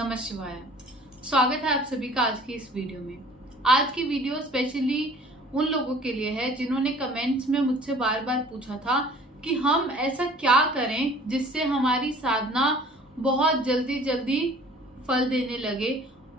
नमः शिवाय। स्वागत है आप सभी का आज की इस वीडियो में। आज की वीडियो स्पेशली उन लोगों के लिए है जिन्होंने कमेंट्स में मुझसे बार बार पूछा था कि हम ऐसा क्या करें जिससे हमारी साधना बहुत जल्दी जल्दी फल देने लगे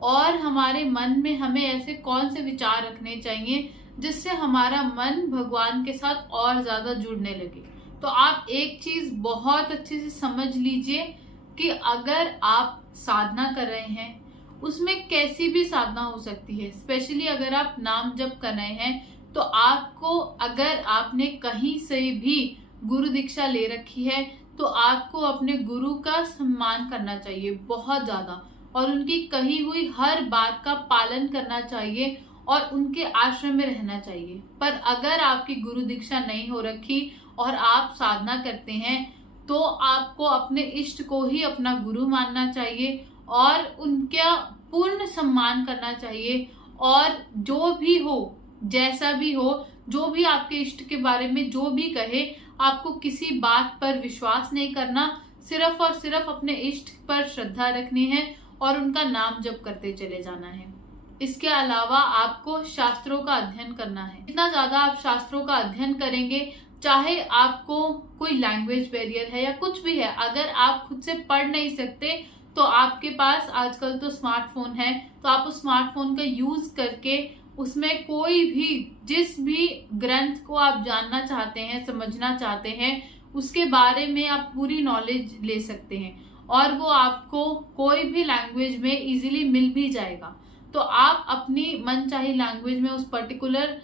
और हमारे मन में हमें ऐसे कौन से विचार रखने चाहिए जिससे हमारा मन भगवान के साथ और ज्यादा जुड़ने लगे। तो आप एक चीज बहुत अच्छे से समझ लीजिए कि अगर आप साधना कर रहे हैं, उसमें कैसी भी साधना हो सकती है। स्पेशली अगर आप नाम जप कर रहे हैं तो आपको, अगर आपने कहीं से भी गुरु दीक्षा ले रखी है तो आपको अपने गुरु का सम्मान करना चाहिए बहुत ज्यादा, और उनकी कही हुई हर बात का पालन करना चाहिए और उनके आश्रम में रहना चाहिए। पर अगर आपकी गुरु दीक्षा नहीं हो रखी और आप साधना करते हैं तो आपको अपने इष्ट को ही अपना गुरु मानना चाहिए और उनका पूर्ण सम्मान करना चाहिए। और जो भी हो, जैसा भी हो, जो भी आपके इष्ट के बारे में जो भी कहे, आपको किसी बात पर विश्वास नहीं करना, सिर्फ और सिर्फ अपने इष्ट पर श्रद्धा रखनी है और उनका नाम जप करते चले जाना है। इसके अलावा आपको शास्त्रों का अध्ययन करना है। जितना ज्यादा आप शास्त्रों का अध्ययन करेंगे, चाहे आपको कोई लैंग्वेज बैरियर है या कुछ भी है, अगर आप खुद से पढ़ नहीं सकते तो आपके पास आजकल तो स्मार्टफोन है, तो आप उस स्मार्टफोन का यूज करके उसमें कोई भी, जिस भी ग्रंथ को आप जानना चाहते हैं, समझना चाहते हैं, उसके बारे में आप पूरी नॉलेज ले सकते हैं और वो आपको कोई भी लैंग्वेज में इजीली मिल भी जाएगा। तो आप अपनी मनचाही लैंग्वेज में उस पर्टिकुलर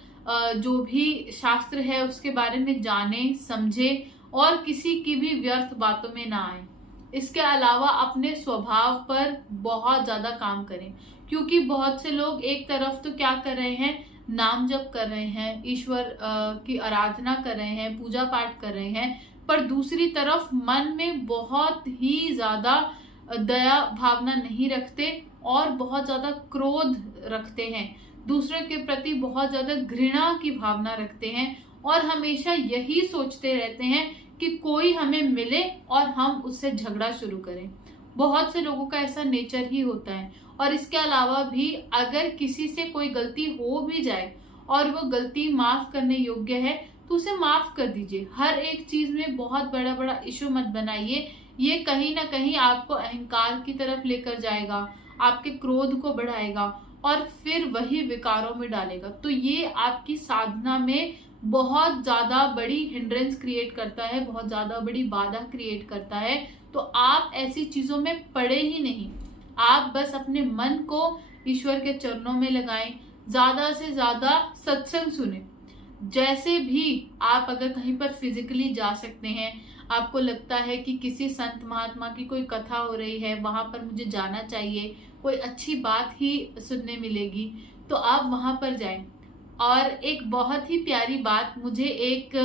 जो भी शास्त्र है उसके बारे में जाने, समझे और किसी की भी व्यर्थ बातों में ना आए। इसके अलावा अपने स्वभाव पर बहुत ज्यादा काम करें, क्योंकि बहुत से लोग एक तरफ तो क्या कर रहे हैं, नाम जप कर रहे हैं, ईश्वर की आराधना कर रहे हैं, पूजा पाठ कर रहे हैं, पर दूसरी तरफ मन में बहुत ही ज्यादा दया भावना नहीं रखते और बहुत ज्यादा क्रोध रखते हैं, दूसरे के प्रति बहुत ज्यादा घृणा की भावना रखते हैं और हमेशा यही सोचते रहते हैं कि कोई हमें मिले और हम उससे झगड़ा शुरू करें। बहुत से लोगों का ऐसा नेचर ही होता है। और इसके अलावा भी अगर किसी से कोई गलती हो भी जाए और वो गलती माफ करने योग्य है तो उसे माफ कर दीजिए। हर एक चीज में बहुत बड़ा बड़ा इशू मत बनाइए, ये कहीं ना कहीं आपको अहंकार की तरफ लेकर जाएगा, आपके क्रोध को बढ़ाएगा और फिर वही विकारों में डालेगा। तो ये आपकी साधना में बहुत ज्यादा बड़ी हिंड्रेंस क्रिएट करता है, बहुत ज्यादा बड़ी बाधा क्रिएट करता है। तो आप ऐसी चीजों में पड़े ही नहीं, आप बस अपने मन को ईश्वर के चरणों में लगाएं, ज्यादा से ज्यादा सत्संग सुने। जैसे भी आप अगर कहीं पर फिजिकली जा सकते हैं, आपको लगता है कि किसी संत महात्मा की कोई कथा हो रही है, वहां पर मुझे जाना चाहिए, कोई अच्छी बात ही सुनने मिलेगी, तो आप वहां पर जाएं। और एक बहुत ही प्यारी बात मुझे एक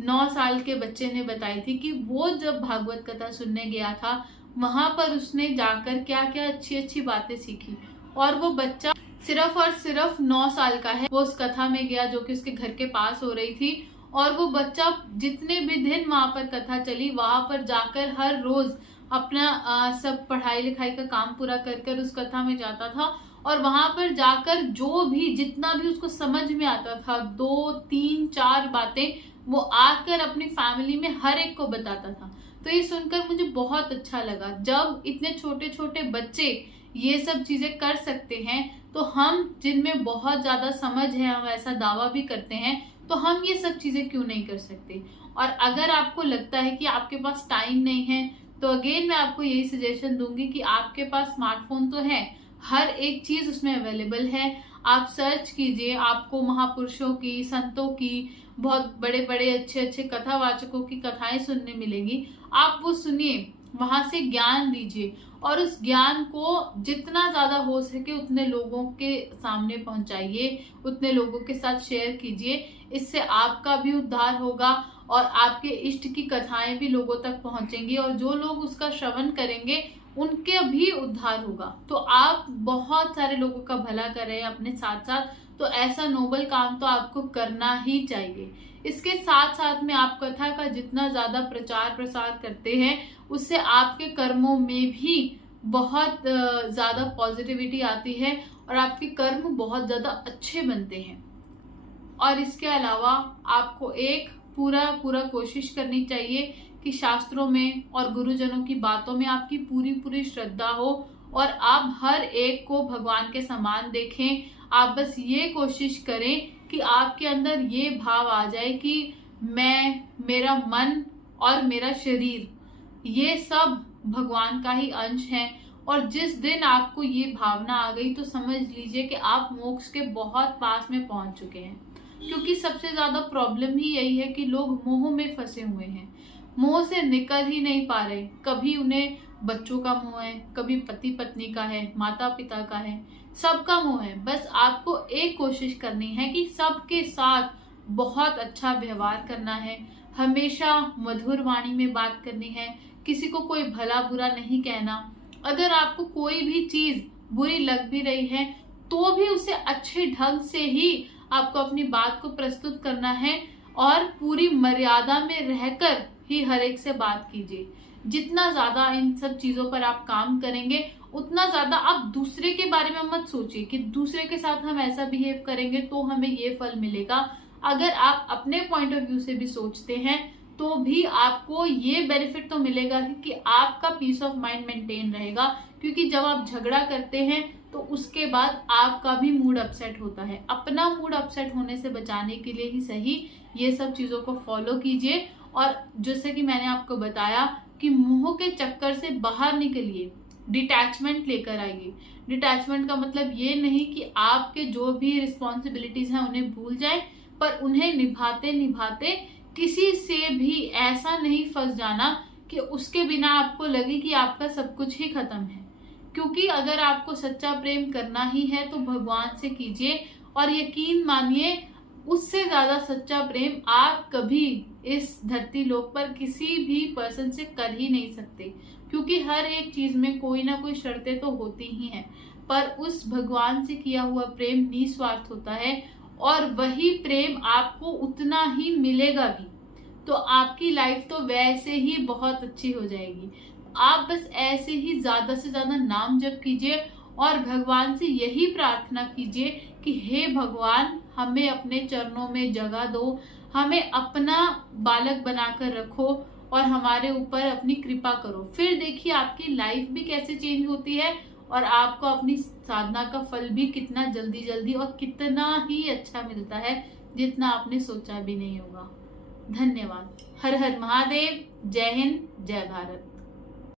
9 साल के बच्चे ने बताई थी कि वो जब भागवत कथा सुनने गया था, वहां पर उसने जाकर क्या क्या अच्छी अच्छी बातें सीखी। और वो बच्चा सिर्फ और सिर्फ 9 साल का है। वो उस कथा में गया जो कि उसके घर के पास हो रही थी, और वो बच्चा जितने भी दिन वहां पर कथा चली, वहां पर जाकर हर रोज अपना सब पढ़ाई लिखाई का काम पूरा कर कर उस कथा में जाता था। और वहां पर जाकर जो भी, जितना भी उसको समझ में आता था, 2, 3, 4 बातें, वो आकर अपनी फैमिली में हर एक को बताता था। तो ये सुनकर मुझे बहुत अच्छा लगा। जब इतने छोटे छोटे बच्चे ये सब चीजें कर सकते हैं, तो हम जिनमें बहुत ज्यादा समझ है, हम ऐसा दावा भी करते हैं, तो हम ये सब चीजें क्यों नहीं कर सकते। और अगर आपको लगता है कि आपके पास टाइम नहीं है, तो अगेन मैं आपको यही सजेशन दूंगी कि आपके पास स्मार्टफोन तो है, हर एक चीज उसमें अवेलेबल है। आप सर्च कीजिए, आपको महापुरुषों की, संतों की, बहुत बड़े बड़े अच्छे अच्छे कथावाचकों की कथाएं सुनने मिलेंगी। आप वो सुनिए, वहां से ज्ञान लीजिए और उस ज्ञान को जितना ज्यादा हो सके उतने लोगों के सामने पहुंचाइए, उतने लोगों के साथ शेयर कीजिए। इससे आपका भी उद्धार होगा और आपके इष्ट की कथाएं भी लोगों तक पहुंचेंगी, और जो लोग उसका श्रवण करेंगे उनके भी उद्धार होगा। तो आप बहुत सारे लोगों का भला कर रहे हैं अपने साथ साथ, तो ऐसा नोबल काम तो आपको करना ही चाहिए। इसके साथ साथ में आप कथा का जितना ज्यादा प्रचार प्रसार करते हैं, उससे आपके कर्मों में भी बहुत ज्यादा पॉजिटिविटी आती है और आपके कर्म बहुत ज्यादा अच्छे बनते हैं। और इसके अलावा आपको एक पूरा कोशिश करनी चाहिए कि शास्त्रों में और गुरुजनों की बातों में आपकी पूरी श्रद्धा हो और आप हर एक को भगवान के समान देखें। आप बस ये कोशिश करें कि आपके अंदर ये भाव आ जाए कि मेरा मन और मेरा शरीर ये सब भगवान का ही अंश है। और जिस दिन आपको ये भावना आ गई तो समझ लीजिए कि आप मोक्ष के बहुत पास में पहुंच चुके हैं। क्योंकि सबसे ज्यादा प्रॉब्लम ही यही है कि लोग मोह में फंसे हुए हैं, मोह से निकल ही नहीं पा रहे। कभी उन्हें बच्चों का मोह है, कभी पति पत्नी का है, माता पिता का है, सबका मोह है। बस आपको एक कोशिश करनी है कि सबके साथ बहुत अच्छा व्यवहार करना है, हमेशा मधुर वाणी में बात करनी है, किसी को कोई भला बुरा नहीं कहना। अगर आपको कोई भी चीज बुरी लग भी रही है तो भी उसे अच्छे ढंग से ही आपको अपनी बात को प्रस्तुत करना है और पूरी मर्यादा में रहकर ही हर एक से बात कीजिए। जितना ज्यादा इन सब चीजों पर आप काम करेंगे उतना ज्यादा आप दूसरे के बारे में मत सोचिए कि दूसरे के साथ हम ऐसा बिहेव करेंगे तो हमें ये फल मिलेगा। अगर आप अपने पॉइंट ऑफ व्यू से भी सोचते हैं तो भी आपको ये बेनिफिट तो मिलेगा कि आपका पीस ऑफ माइंड मेंटेन रहेगा। क्योंकि जब आप झगड़ा करते हैं तो उसके बाद आपका भी मूड अपसेट होता है। अपना मूड अपसेट होने से बचाने के लिए ही सही ये सब चीजों को फॉलो कीजिए। और जैसे कि मैंने आपको बताया कि मोह के चक्कर से बाहर निकलिए, डिटैचमेंट लेकर आइए। डिटैचमेंट का मतलब ये नहीं कि आपके जो भी रिस्पॉन्सिबिलिटीज हैं उन्हें भूल जाएं, पर उन्हें निभाते निभाते किसी से भी ऐसा नहीं फंस जाना कि उसके बिना आपको लगे कि आपका सब कुछ ही खत्म है। क्योंकि अगर आपको सच्चा प्रेम करना ही है तो भगवान से कीजिए और यकीन मानिए उससे ज्यादा सच्चा प्रेम आप कभी इस धरती लोक पर किसी भी पर्सन से कर ही नहीं सकते। क्योंकि हर एक चीज में कोई ना कोई शर्तें तो होती ही हैं, पर उस भगवान से किया हुआ प्रेम निस्वार्थ होता है और वही प्रेम आपको उतना ही मिलेगा भी। तो आपकी लाइफ तो वैसे ही बहुत अच्छी हो जाएगी। आप बस ऐसे ही ज्यादा से ज्यादा नाम जप कीजिए और भगवान से यही प्रार्थना कीजिए कि हे भगवान, हमें अपने चरणों में जगह दो, हमें अपना बालक बनाकर रखो और हमारे ऊपर अपनी कृपा करो। फिर देखिए आपकी लाइफ भी कैसे चेंज होती है और आपको अपनी साधना का फल भी कितना जल्दी और कितना ही अच्छा मिलता है जितना आपने सोचा भी नहीं होगा। धन्यवाद। हर हर महादेव। जय हिंद, जय भारत।